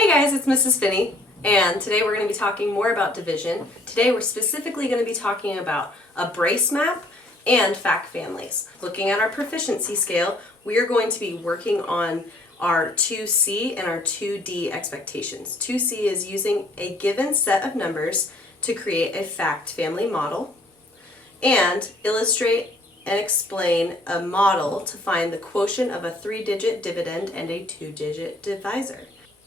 Hey guys, it's Mrs. Finney, and today we're going to be talking more about division. Today we're specifically going to be talking about a brace map and fact families. Looking at our proficiency scale, we are going to be working on our 2C and our 2D expectations. 2C is using a given set of numbers to create a fact family model and illustrate and explain a model to find the quotient of a 3-digit dividend and a 2-digit divisor.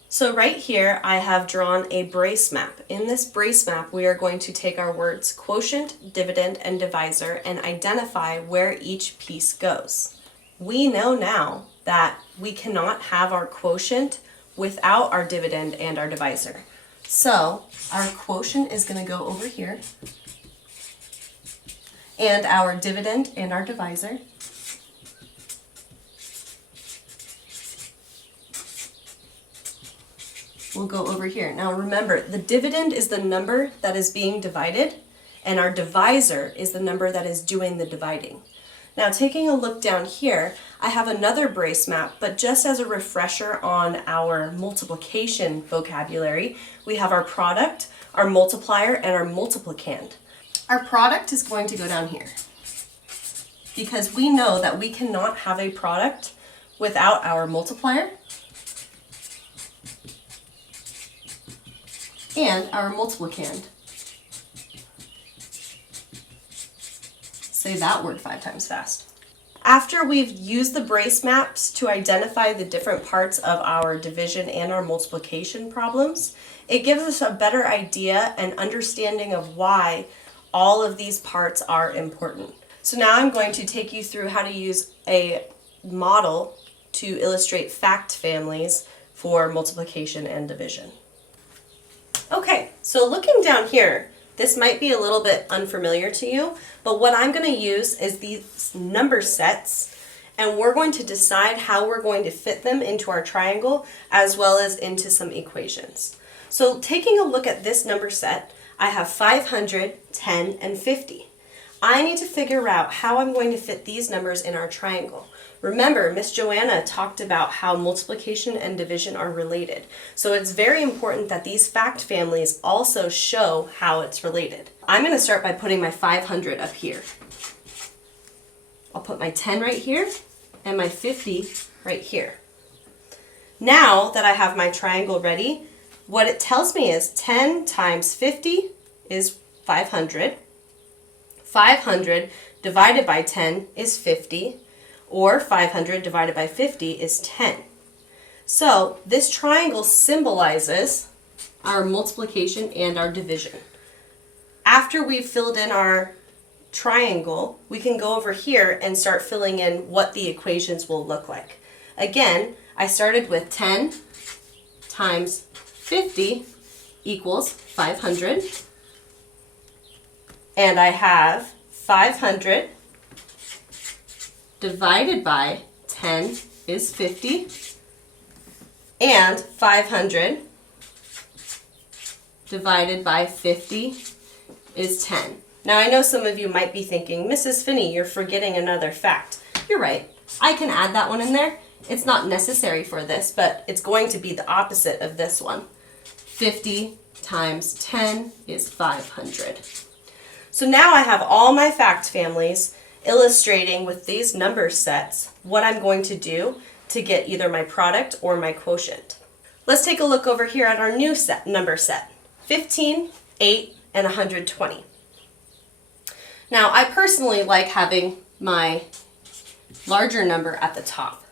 So right here I have drawn a brace map. In this brace map we are going to take our words quotient, dividend, and divisor and identify where each piece goes. We know now that we cannot have our quotient without our dividend and our divisor. So our quotient is going to go over here, and our dividend and our divisor will go over here. Now remember, the dividend is the number that is being divided, and our divisor is the number that is doing the dividing. Now taking a look down here, I have another brace map, but just as a refresher on our multiplication vocabulary, we have our product, our multiplier, and our multiplicand. Our product is going to go down here because we know that we cannot have a product without our multiplier and our multiplicand. Say that word 5 times fast. After we've used the brace maps to identify the different parts of our division and our multiplication problems, it gives us a better idea and understanding of why all of these parts are important. So now I'm going to take you through how to use a model to illustrate fact families for multiplication and division. Okay, so looking down here, this might be a little bit unfamiliar to you, but what I'm going to use is these number sets, and we're going to decide how we're going to fit them into our triangle as well as into some equations. So taking a look at this number set, I have 500, 10, and 50. I need to figure out how I'm going to fit these numbers in our triangle. Remember, Miss Joanna talked about how multiplication and division are related. So it's very important that these fact families also show how it's related. I'm going to start by putting my 500 up here. I'll put my 10 right here and my 50 right here. Now that I have my triangle ready, what it tells me is 10 times 50 is 500. 500 divided by 10 is 50, or 500 divided by 50 is 10. So this triangle symbolizes our multiplication and our division. After we've filled in our triangle, we can go over here and start filling in what the equations will look like. Again, I started with 10 times 50 equals 500. And I have 500 divided by 10 is 50. And 500 divided by 50 is 10. Now I know some of you might be thinking, Mrs. Finney, you're forgetting another fact. You're right. I can add that one in there. It's not necessary for this, but it's going to be the opposite of this one. 50 times 10 is 500. So now I have all my fact families illustrating with these number sets what I'm going to do to get either my product or my quotient. Let's take a look over here at our new number set. 15, 8, and 120. Now I personally like having my larger number at the top.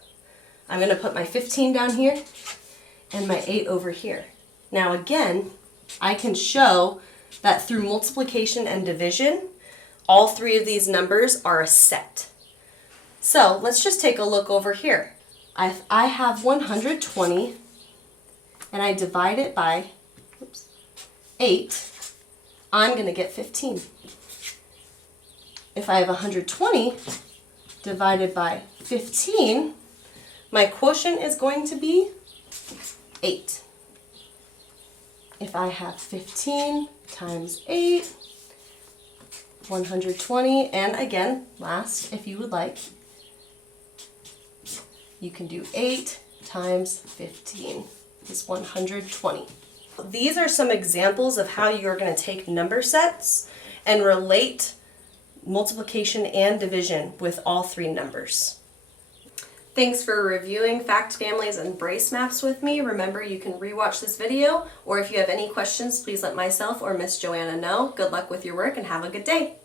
I'm going to put my 15 down here and my 8 over here. Now again, I can show that through multiplication and division, all three of these numbers are a set. So let's just take a look over here. I have 120 and I divide it by 8, I'm going to get 15. If I have 120 divided by 15, my quotient is going to be 8. If I have 15 times 8, 120, and again, last, if you would like, you can do 8 times 15. is 120. These are some examples of how you're going to take number sets and relate multiplication and division with all three numbers. Thanks for reviewing fact families and brace maps with me. Remember, you can rewatch this video, or if you have any questions, please let myself or Miss Joanna know. Good luck with your work and have a good day.